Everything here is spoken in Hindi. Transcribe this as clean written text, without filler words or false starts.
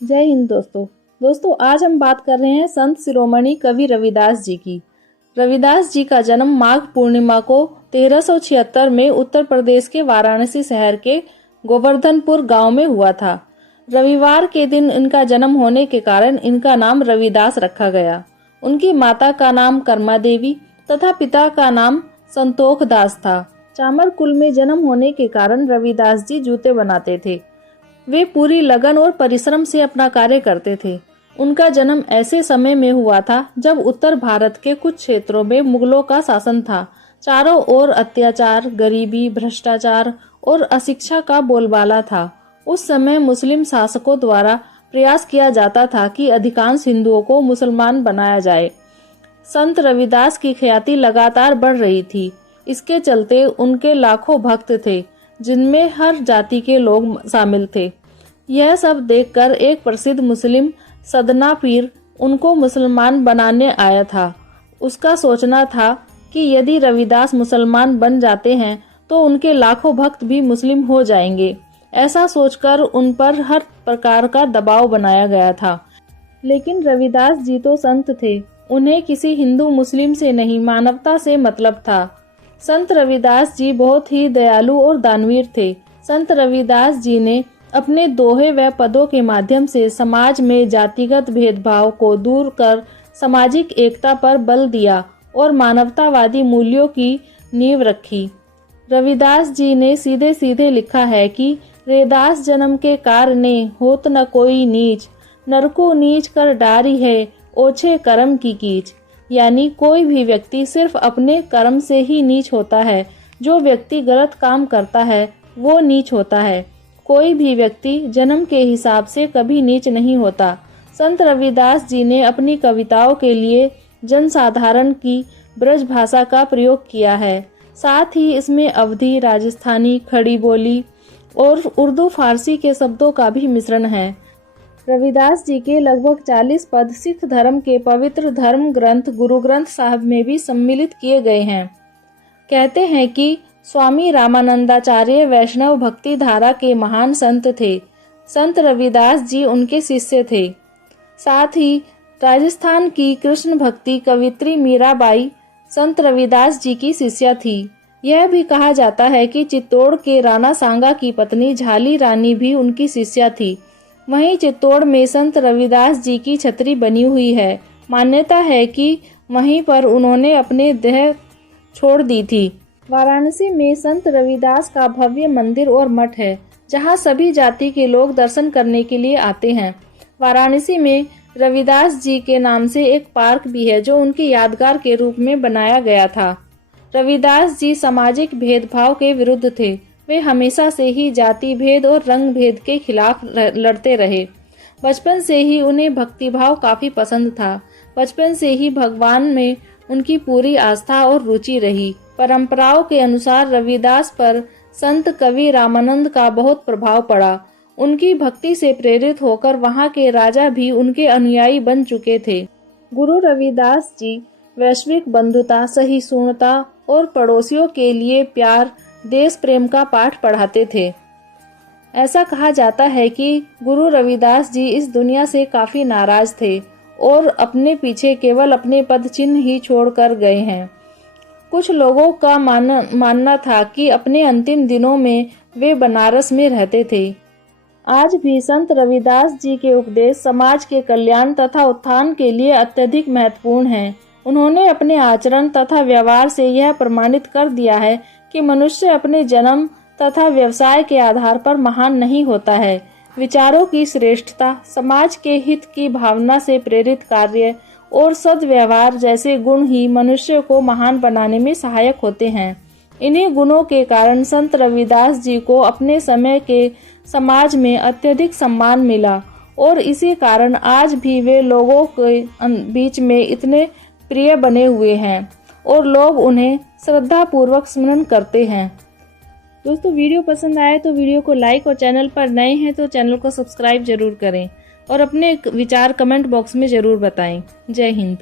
जय हिंद दोस्तों आज हम बात कर रहे हैं संत शिरोमणि कवि रविदास जी की। रविदास जी का जन्म माघ पूर्णिमा को 1376 में उत्तर प्रदेश के वाराणसी शहर के गोवर्धनपुर गांव में हुआ था। रविवार के दिन इनका जन्म होने के कारण इनका नाम रविदास रखा गया। उनकी माता का नाम कर्मा देवी तथा पिता का नाम संतोख दास था। चामर कुल में जन्म होने के कारण रविदास जी जूते बनाते थे। वे पूरी लगन और परिश्रम से अपना कार्य करते थे। उनका जन्म ऐसे समय में हुआ था जब उत्तर भारत के कुछ क्षेत्रों में मुगलों का शासन था। चारों ओर अत्याचार, गरीबी, भ्रष्टाचार और अशिक्षा का बोलबाला था। उस समय मुस्लिम शासकों द्वारा प्रयास किया जाता था कि अधिकांश हिंदुओं को मुसलमान बनाया जाए। संत रविदास की ख्याति लगातार बढ़ रही थी। इसके चलते उनके लाखों भक्त थे, जिनमें हर जाति के लोग शामिल थे। यह सब देखकर एक प्रसिद्ध मुस्लिम सदना पीर उनको मुसलमान बनाने आया था। उसका सोचना था कि यदि रविदास मुसलमान बन जाते हैं तो उनके लाखों भक्त भी मुस्लिम हो जाएंगे। ऐसा सोचकर उन पर हर प्रकार का दबाव बनाया गया था। लेकिन रविदास जी तो संत थे, उन्हें किसी हिंदू मुस्लिम से नहीं, मानवता से मतलब था। संत रविदास जी बहुत ही दयालु और दानवीर थे। संत रविदास जी ने अपने दोहे व पदों के माध्यम से समाज में जातिगत भेदभाव को दूर कर सामाजिक एकता पर बल दिया और मानवतावादी मूल्यों की नींव रखी। रविदास जी ने सीधे सीधे लिखा है कि रेदास जन्म के कारणे होत न कोई नीच, नरको नीच कर डारी है ओछे कर्म की कीच। यानी कोई भी व्यक्ति सिर्फ अपने कर्म से ही नीच होता है। जो व्यक्ति गलत काम करता है वो नीच होता है। कोई भी व्यक्ति जन्म के हिसाब से कभी नीच नहीं होता। संत रविदास जी ने अपनी कविताओं के लिए जनसाधारण की ब्रज भाषा का प्रयोग किया है। साथ ही इसमें अवधी, राजस्थानी, खड़ी बोली और उर्दू फारसी के शब्दों का भी मिश्रण है। रविदास जी के लगभग 40 पद सिख धर्म के पवित्र धर्म ग्रंथ गुरु ग्रंथ साहिब में भी सम्मिलित किए गए हैं। कहते हैं कि स्वामी रामानंदाचार्य वैष्णव भक्ति धारा के महान संत थे। संत रविदास जी उनके शिष्य थे। साथ ही राजस्थान की कृष्ण भक्ति कवित्री मीराबाई संत रविदास जी की शिष्या थी। यह भी कहा जाता है कि चित्तौड़ के राणा सांगा की पत्नी झाली रानी भी उनकी शिष्या थी। वहीं चित्तौड़ में संत रविदास जी की छतरी बनी हुई है। मान्यता है कि वहीं पर उन्होंने अपने देह छोड़ दी थी। वाराणसी में संत रविदास का भव्य मंदिर और मठ है, जहां सभी जाति के लोग दर्शन करने के लिए आते हैं। वाराणसी में रविदास जी के नाम से एक पार्क भी है, जो उनकी यादगार के रूप में बनाया गया था। रविदास जी सामाजिक भेदभाव के विरुद्ध थे। वे हमेशा से ही जाति भेद और रंग भेद के खिलाफ लड़ते रहे। बचपन से ही उन्हें भक्तिभाव काफी पसंद था। बचपन से ही भगवान में उनकी पूरी आस्था और रुचि रही। परंपराओं के अनुसार रविदास पर संत कवि रामानंद का बहुत प्रभाव पड़ा। उनकी भक्ति से प्रेरित होकर वहां के राजा भी उनके अनुयायी बन चुके थे। गुरु रविदास जी वैश्विक बंधुता, सहिष्णुता और पड़ोसियों के लिए प्यार, देश प्रेम का पाठ पढ़ाते थे। ऐसा कहा जाता है कि गुरु रविदास जी इस दुनिया से काफी नाराज थे और अपने पीछे केवल अपने पद चिन्ह ही छोड़ कर गए हैं। कुछ लोगों का मानना था कि अपने अंतिम दिनों में वे बनारस में रहते थे। आज भी संत रविदास जी के उपदेश समाज के कल्याण तथा उत्थान के लिए अत्यधिक महत्वपूर्ण हैं। उन्होंने अपने आचरण तथा व्यवहार से यह प्रमाणित कर दिया है कि मनुष्य अपने जन्म तथा व्यवसाय के आधार पर महान नहीं होता है। विचारों की श्रेष्ठता, समाज के हित की भावना से प्रेरित कार्य और सद्व्यवहार जैसे गुण ही मनुष्य को महान बनाने में सहायक होते हैं। इन्हीं गुणों के कारण संत रविदास जी को अपने समय के समाज में अत्यधिक सम्मान मिला और इसी कारण आज भी वे लोगों के बीच में इतने प्रिय बने हुए हैं और लोग उन्हें श्रद्धा पूर्वक स्मरण करते हैं। दोस्तों वीडियो पसंद आए तो वीडियो को लाइक और चैनल पर नए हैं तो चैनल को सब्सक्राइब जरूर करें और अपने विचार कमेंट बॉक्स में जरूर बताएं। जय हिंद।